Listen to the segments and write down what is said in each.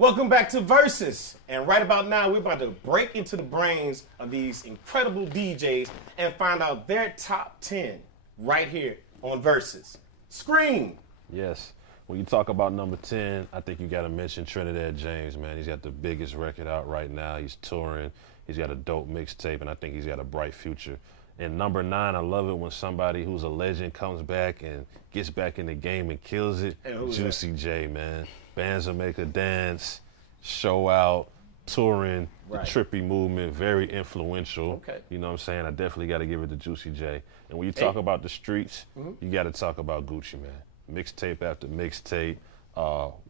Welcome back to Versus. And right about now, we're about to break into the brains of these incredible DJs and find out their top 10 right here on Versus. Scream. Yes. When you talk about number 10, I think you got to mention Trinidad James, man. He's got the biggest record out right now. He's touring. He's got a dope mixtape, and I think he's got a bright future. And number 9, I love it when somebody who's a legend comes back and gets back in the game and kills it. Juicy J, man. Bands will make a dance, show out, touring, the trippy movement, very influential. Okay. You know what I'm saying? I definitely got to give it to Juicy J. And when you talk about the streets, you got to talk about Gucci, man. Mixtape after mixtape,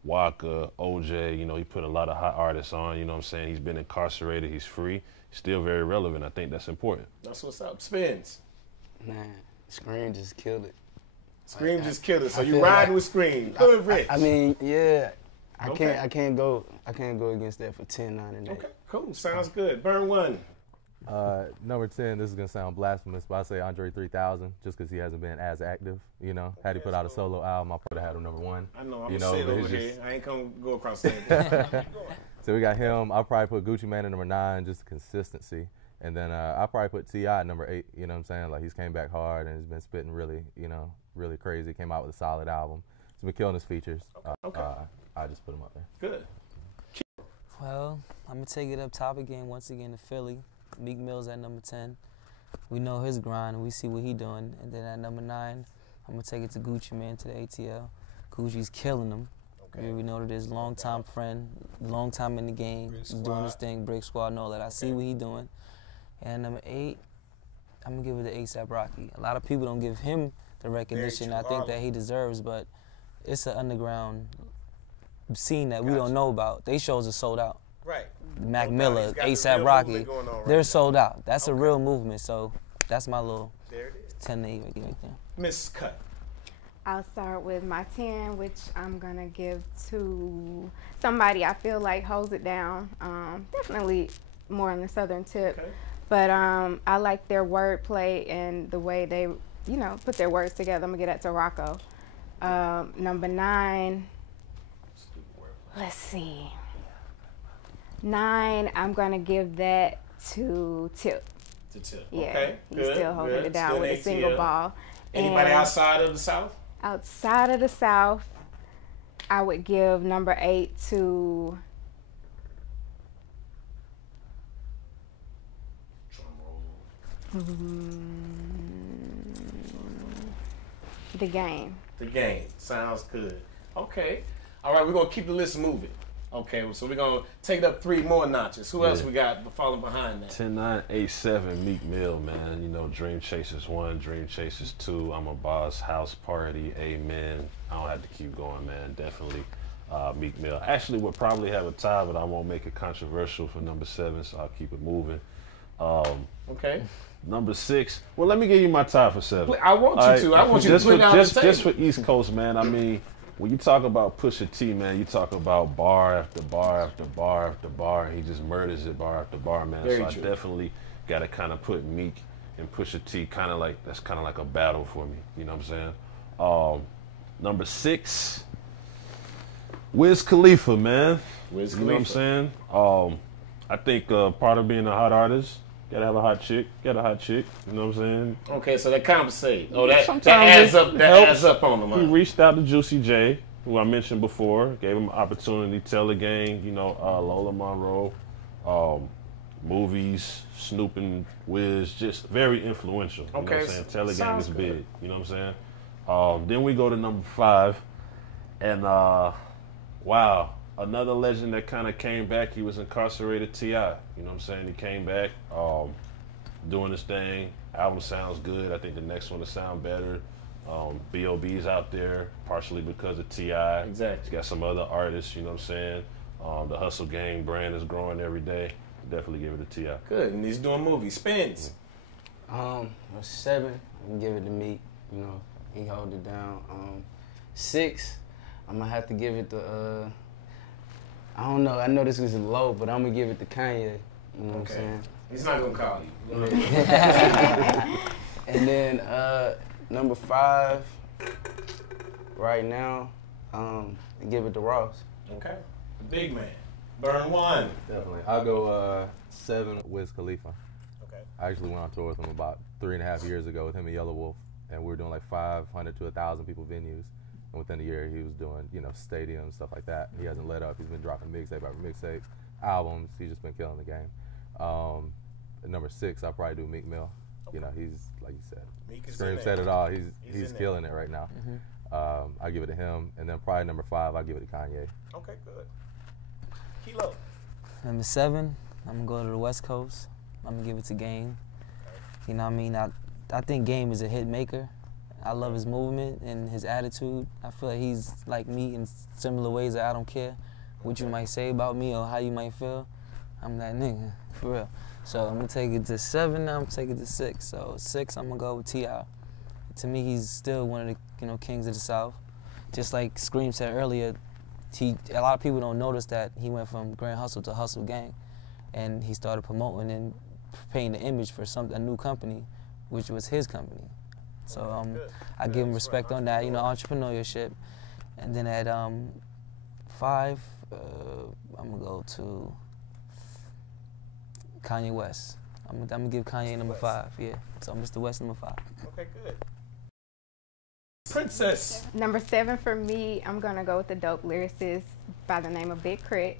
Waka, OJ, you know, he put a lot of hot artists on, you know what I'm saying? He's been incarcerated, he's free, still very relevant. I think that's important. That's what's up. Spinz. Man, Scream just killed it. Scream just killed it. So you riding with Scream. Good Rich. I mean, yeah. I can't go against that for 10, 9, and 8. Okay, cool. Sounds good. Burn One. Number 10, this is going to sound blasphemous, but I say Andre 3000, just because he hasn't been as active, you know. Had he put out a solo album, I probably had him number 1. I know, I'm going to sit over here. I ain't going to go across the table. So we got him. I'll probably put Gucci Mane at number 9, just consistency. And then I'll probably put T.I. at number 8, you know what I'm saying? Like, he's came back hard and has been spitting really, you know, really crazy. Came out with a solid album. He's been killing his features. Okay. I just put him up there. Good. Well, I'm going to take it up top again, once again, to Philly. Meek Mill's at number 10. We know his grind, and we see what he doing. And then at number 9, I'm going to take it to Gucci Mane, to the ATL. Gucci's killing him. Okay. We know that his longtime friend, long time in the game, he's doing his thing, Brick Squad, and all that. I see what he doing. And number 8, I'm going to give it to A$AP Rocky. A lot of people don't give him the recognition I think that he deserves, but it's an underground scene that we don't know about. They shows are sold out. Right. Mac Miller, A$AP Rocky, they're sold out. That's a real movement, so that's my little 10 to 8 right there. Miss Cut. I'll start with my 10, which I'm going to give to somebody I feel like holds it down. Definitely more on the southern tip. Okay. But I like their wordplay and the way they, you know, put their words together. I'm going to give that to Rocco. Number 9, let's see. 9, I'm going to give that to Tip. To Tip, yeah, okay. He's still holding it down with a single ball. Anybody outside of the South? Outside of the South, I would give number 8 to The Game. The Game. Sounds good. Okay. All right, we're going to keep the list moving. Okay, so we're going to take it up 3 more notches. Who else we got following behind that? 10-9, 8-7, Meek Mill, man. You know, Dream Chasers 1, Dream Chasers 2, I'm a Boss, House Party, Amen. I don't have to keep going, man. Definitely Meek Mill. Actually, we'll probably have a tie, but I won't make it controversial for number 7, so I'll keep it moving. Okay. Number 6. Well, let me give you my tie for 7. I want you to. I want you to put it out on the table. Just for East Coast, man. I mean, when you talk about Pusha T, man, you talk about bar after bar after bar after bar. He just murders it bar after bar, man. Very so true. I definitely got to kind of put Meek and Pusha T kind of like, that's kind of like a battle for me. You know what I'm saying? Number 6, Wiz Khalifa, man. Wiz Khalifa. You know what I'm saying? I think part of being a hot artist, gotta have a hot chick. Got a hot chick. You know what I'm saying? Okay, so that compensates. Oh, that adds up. That adds up on them. He reached out to Juicy J, who I mentioned before, gave him an opportunity. Tell the Gang, you know, Lola Monroe, movies, Snoop and Wiz, just very influential. You know what I'm saying? Tell the Gang is big. You know what I'm saying? Then we go to number 5, and wow. Another legend that kind of came back. He was incarcerated, T.I. You know what I'm saying? He came back, doing his thing. Album sounds good. I think the next one will sound better. B.O.B.'s out there, partially because of T.I. Exactly. He's got some other artists, you know what I'm saying? The Hustle Gang brand is growing every day. Definitely give it to T.I. Good, and he's doing movies. Spins. 7, I'm going to give it to Meek. You know, he held it down. 6, I'm going to have to give it to... I don't know. I know this is low, but I'm going to give it to Kanye. You know what I'm saying? He's not going to call you. And then number 5, right now, give it to Ross. Okay. The big man. Burn One. Definitely. I'll go 7 Wiz Khalifa. Okay. I actually went on tour with him about 3.5 years ago with him and Yellow Wolf, and we were doing like 500 to 1,000 people venues. And within a year, he was doing, you know, stadiums, stuff like that. He hasn't let up. He's been dropping mixtape after mixtape, albums. He's just been killing the game. At number 6, I'll probably do Meek Mill. Okay. You know, he's, like you said, Meek is Scream in said there. it all. He's in killing it right now. I'll give it to him. And then probably number 5, I'll give it to Kanye. Okay, good. Kelo. Number 7, I'm gonna go to the West Coast. I'm gonna give it to Game. You know what I mean? I think Game is a hit maker. I love his movement and his attitude. I feel like he's like me in similar ways that I don't care what you might say about me or how you might feel. I'm that nigga, for real. So I'm gonna take it to 7, now I'm gonna take it to 6. So 6, I'm gonna go with T.I. To me, he's still one of the kings of the South. Just like Scream said earlier, a lot of people don't notice that he went from Grand Hustle to Hustle Gang, and he started promoting and paying the image for a new company, which was his company. So I give him respect on that, entrepreneurship. And then at 5, I'm gonna go to Kanye West. I'm gonna give Kanye number 5, yeah. So Mr. West number 5. Okay, good. Princess. Number 7 for me, I'm gonna go with the dope lyricist by the name of Big Crit.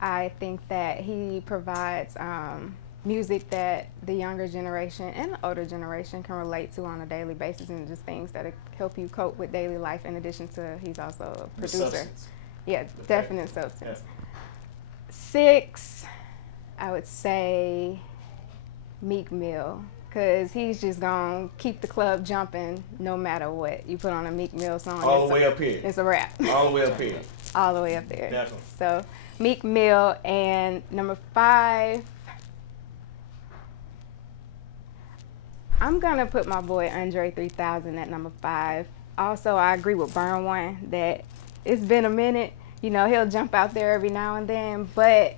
I think that he provides music that the younger generation and the older generation can relate to on a daily basis, and just things that help you cope with daily life, in addition to he's also a producer. Substance. Yeah, Okay. definite substance. Yeah. 6, I would say Meek Mill, because he's just gonna keep the club jumping no matter what. You put on a Meek Mill song, All the way up here. it's a wrap. All the way up here. All the way up there. Definitely. So Meek Mill. And number 5, I'm gonna put my boy Andre 3000 at number 5. Also, I agree with Burn One that it's been a minute. He'll jump out there every now and then, but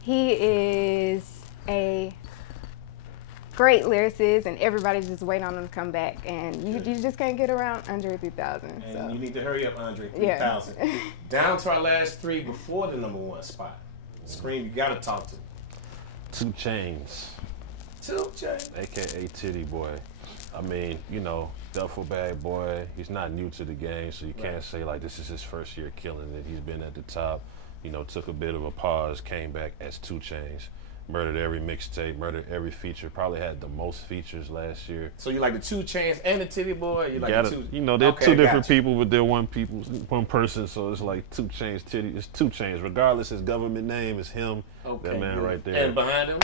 he is a great lyricist, and everybody's just waiting on him to come back. And you just can't get around Andre 3000. And So. you need to hurry up, Andre 3000. Yeah. Down to our last 3 before the number 1 spot. Scream, you gotta talk to. 2 Chainz. 2 Chainz. AKA Titty Boy. I mean, duffel bag boy. He's not new to the game, so you can't say like this is his first year killing it. He's been at the top. Took a bit of a pause, came back as 2 Chainz. Murdered every mixtape, murdered every feature. Probably had the most features last year. So you like the 2 Chainz and the Titty Boy? You like the 2? They're Okay, 2 different gotcha. people, but they're one person. So it's like 2 Chainz, Titty. It's 2 Chainz. Regardless, his government name is him. Okay, that man good. right there. And behind him?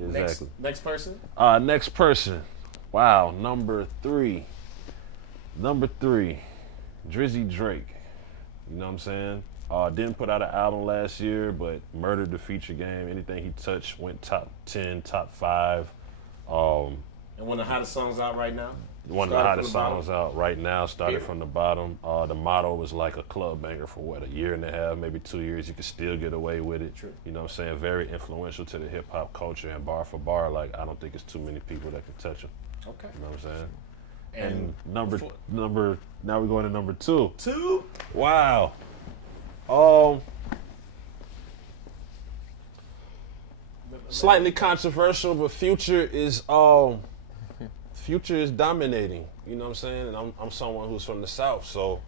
Exactly. Next person? Next person. Wow, number 3. Number 3, Drizzy Drake. You know what I'm saying? Didn't put out an album last year, but murdered the feature game. Anything he touched went top 10, top 5. And one of the hottest songs out right now? One of the hottest songs out right now, started from the bottom. The motto was like a club banger for a year and a half, maybe 2 years. You could still get away with it. True. You know what I'm saying? Very influential to the hip hop culture, and bar for bar, like I don't think it's too many people that can touch him. Okay. You know what I'm saying? And number now we're going to number 2. 2? Wow. Slightly controversial, but Future is dominating. You know what I'm saying? And I'm someone who's from the South, so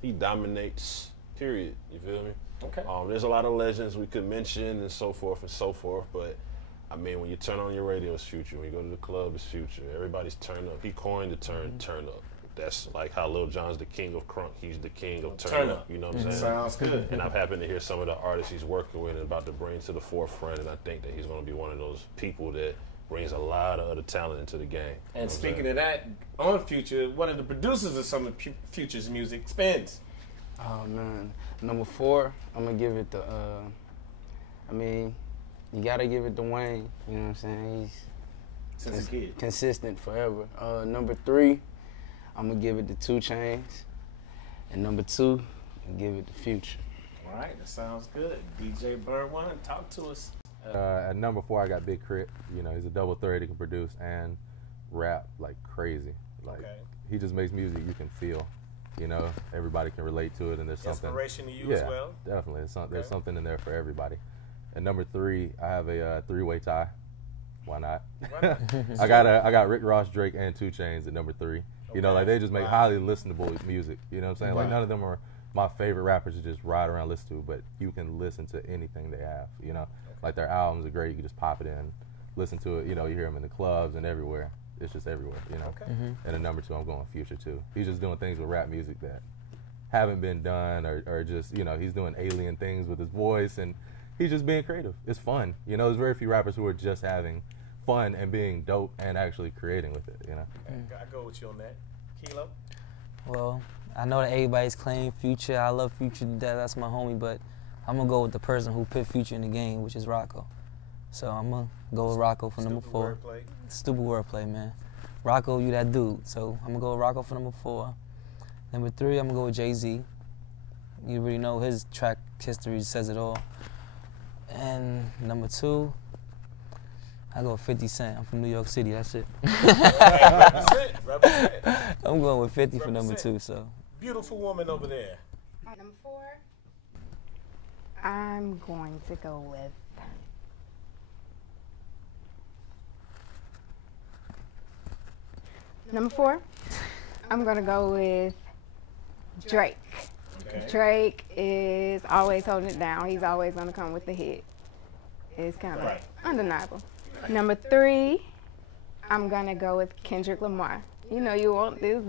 he dominates. Period. You feel me? Okay. There's a lot of legends we could mention and so forth, but I mean, when you turn on your radio, it's Future. When you go to the club, it's Future. Everybody's turn up. He coined the term turn up. That's like how Lil Jon's the king of crunk. He's the king of turn up. You know what I'm saying? Sounds good. And I've happened to hear some of the artists he's working with and about to bring to the forefront, and I think that he's going to be one of those people that brings a lot of other talent into the game. And speaking of that, on Future, one of the producers of some of Future's music, Spinz. Oh man, number 4, I'm gonna give it to. You gotta give it to Wayne. You know what I'm saying? Since a kid. Consistent forever. Number 3, I'm gonna give it to 2 Chainz, and number 2, I'm give it to Future. All right, that sounds good. DJ Burn One, talk to us. At number 4, I got Big Crit. He's a double threat. He can produce and rap like crazy. Like he just makes music you can feel. You know, everybody can relate to it, and there's something. Inspiration to you as well? Definitely. There's something in there for everybody. And number 3, I have a 3-way tie. Why not? I got Rick Ross, Drake, and 2 Chainz at number 3. You know, like they just make highly listenable music. You know what I'm saying? Like none of them are my favorite rappers to just ride around and listen to, but you can listen to anything they have. You know, like their albums are great. You can just pop it in, listen to it. You know, you hear them in the clubs and everywhere. It's just everywhere. You know. And at number 2, I'm going Future too. He's just doing things with rap music that haven't been done, or just, you know, he's doing alien things with his voice, and he's just being creative. It's fun. You know, there's very few rappers who are just having fun and being dope and actually creating with it, you know. I go with you on that. Kelo? Well, I know that everybody's claiming Future. I love Future to death. That's my homie, but I'm going to go with the person who put Future in the game, which is Rocco. So I'm going to go with Rocco for number 4. Wordplay. Stupid wordplay, man. Rocco, you that dude. So I'm going to go with Rocco for number 4. Number 3, I'm going to go with Jay-Z. You already know his track history says it all. And number 2, I go with 50 Cent. I'm from New York City. That's it. Represent. I'm going with 50 for number 2. So Beautiful woman over there. Number 4, I'm going to go with number 4. I'm going to go with Drake. Okay. Drake is always holding it down. He's always going to come with the hit. It's kind of undeniable. Number 3, I'm going to go with Kendrick Lamar. You know you want this,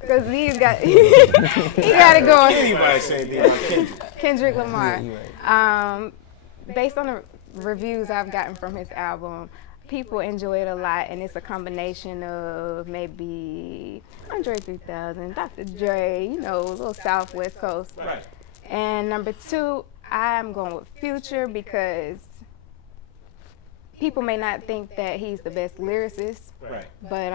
because he's got he got it going. Anybody say anything about Kendrick? Kendrick Lamar. Yeah, you're Based on the reviews I've gotten from his album, people enjoy it a lot, and it's a combination of maybe Andre 3000, Dr. Dre, you know, a little Southwest Coast. Right. And number 2, I'm going with Future because people may not think that he's the best lyricist, Right. but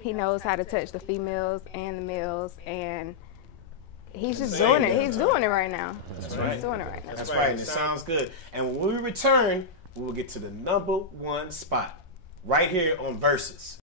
he knows how to touch the females and the males, and he's just doing it. He's doing it right now. That's right. He's doing it right now. That's right. And it sounds good. And when we return, we will get to the number 1 spot right here on Versus.